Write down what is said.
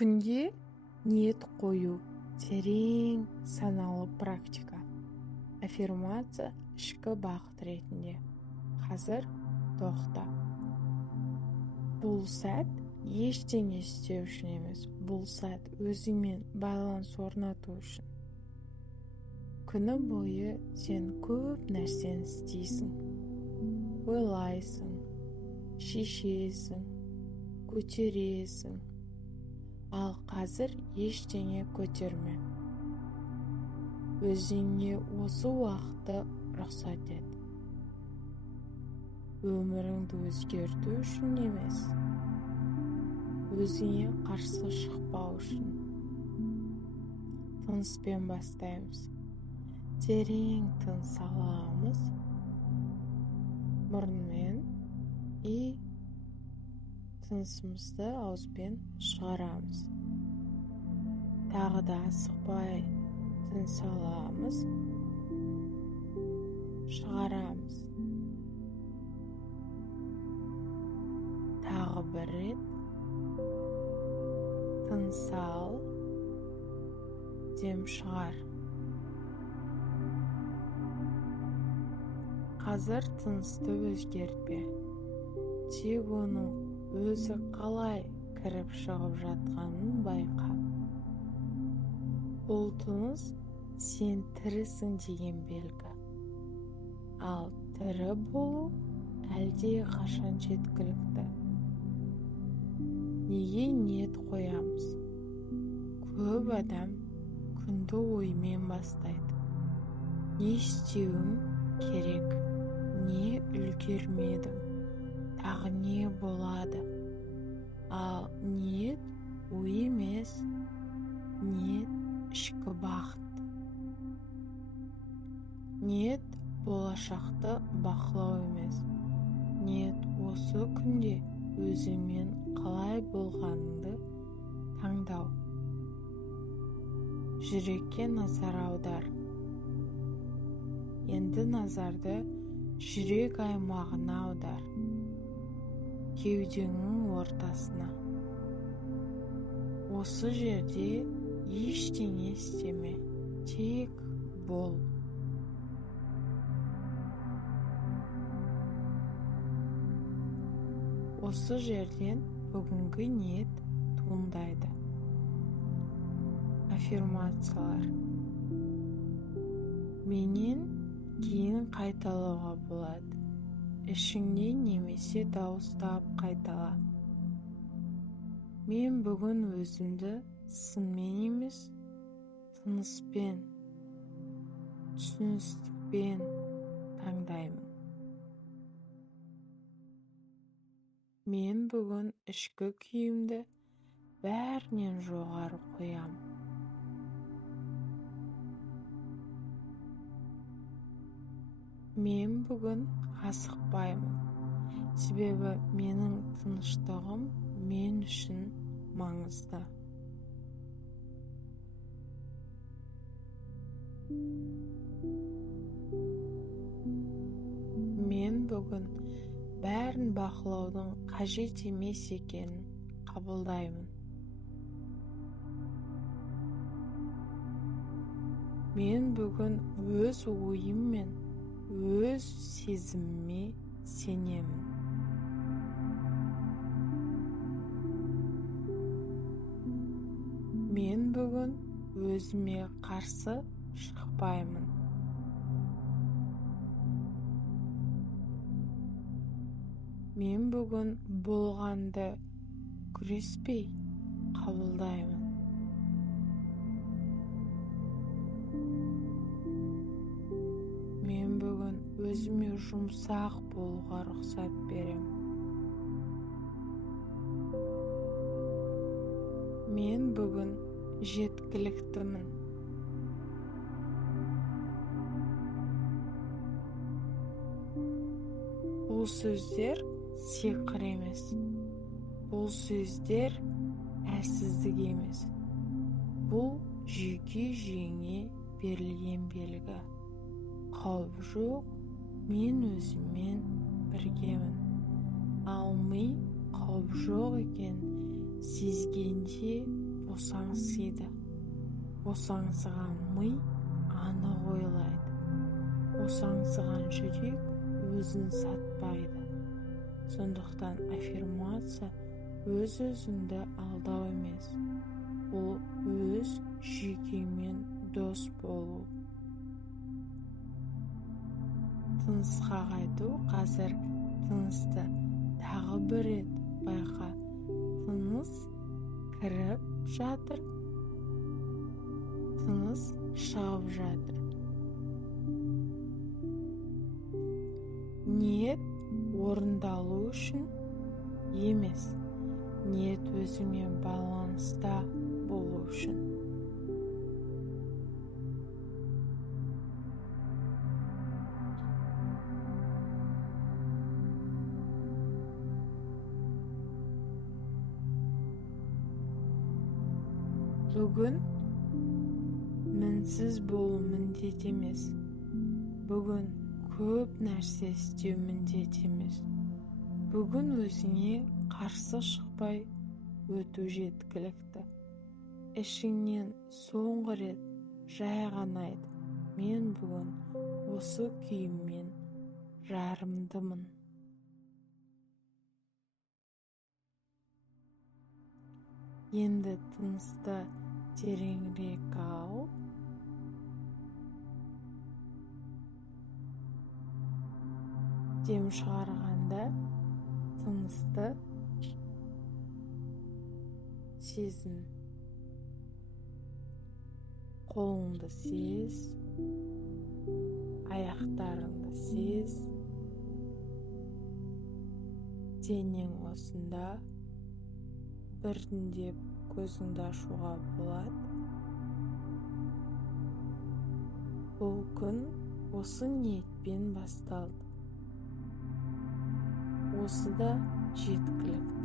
Күнде ниет қою терең саналы практика. Аффирмация ішкі бақыт ретінде. Қазір тоқта. Бұл сәт ештеңе істеу үшін емес. Бұл сәт өзіңмен байланыс орнату үшін. Күні бойы сен көп нәрсені істейсің. Ойлайсың, шешесің, көтересің. Ал қазір ештеңе көтерме. Өзіңе осы уақытты рұқсат ет. Өміріңді өзгерту үшін емес, өзіңе қарсы шықпау үшін. Тыныспен бастаймыз. Терең тыныс аламыз. Мұрынмен и тынысымызды ауызбен шығарамыз. Тағы да асықпай тыныс аламыз. Шығарамыз. Тағы бір рет тыныс ал, дем шығар. Қазір тынысты өзгертпе. Тек оның өзі қалай кіріп шығып жатқанын байқа. Бұл тыныс сен тірісің деген белгі. Ал тірі болу әлде қашан жеткілікті. Неге ниет қоямыз? Көп адам күнді оймен бастайды. Не істеуім керек? Не үлгермедім? Тағы не болады? Ал ниет ой емес, ниет ішкі бақыт. Ниет болашақты бақылау емес. Ниет осы күнде өзіңмен қалай болғаныңды таңдау. Жүрекке назар аудар. Енді назарды жүрек аймағына аудар. Кеудеңнің ортасына. Осы жерде ештеңе істеме, тек бол. Осы жерден бүгінгі ниет туындайды. Аффирмациялар. Менен кейін қайталауға болады. Ішіңнен немесе дауыстап қайтала. Мен бүгін өзімді сынмен емес, тыныспен, түсіністікпен таңдаймын. Мен бүгін ішкі күйімді бәрінен жоғары қоямын. Мен бүгін асықпаймын, себебі менің тыныштығым мен үшін маңызды. Мен бүгін бәрін бақылаудың қажет емес екенін қабылдаймын. Мен бүгін өз ойым мен өз сезіміме сенемін. Мен бүгін өзіме қарсы шықпаймын. Мен бүгін болғанды күреспей қабылдаймын. Мен бүгін өзіме жұмсақ болуға рұқсат берем. Мен бүгін жеткіліктімін. Бұл сөздер сиқыр емес. Бұл сөздер әлсіздік емес. Бұл жүйке-жүйеңе берілген белгі. Қауіп жоқ, мен өзіммен біргемін. Ал ми қауіп жоқ екен сезгенде босаңсиды. Босаңсыған ми анық ойлайды. Босаңсыған жүрек өзін сатпайды. Сондықтан аффирмация өз-өзіңді алдау емес. Ол өз жүйкеңмен дос болу. Тынысқа қайту. Қазір тынысты тағы бір рет байқа. Тыныс кіріп жатыр, тыныс шығып жатыр. Ниет орындалу үшін емес, ниет өзімен байланыста болу үшін. Бүгін мінсіз болу міндет емес. Бүгін көп нәрсе істеу міндет емес. Бүгін өзіңе қарсы шықпай өту жеткілікті. Ішіңнен соңғы рет жай ғана айт: мен бүгін осы күйіммен жарымдымын. Енді тынысты тереңірек ал. Дем шығарғанда тынысты сезін. Қолыңды сез, аяқтарыңды сез. Денең осында. Біртіндеп көзіңді ашуға болады. Бұл күн осы ниетпен басталды. Осы да жеткілікті.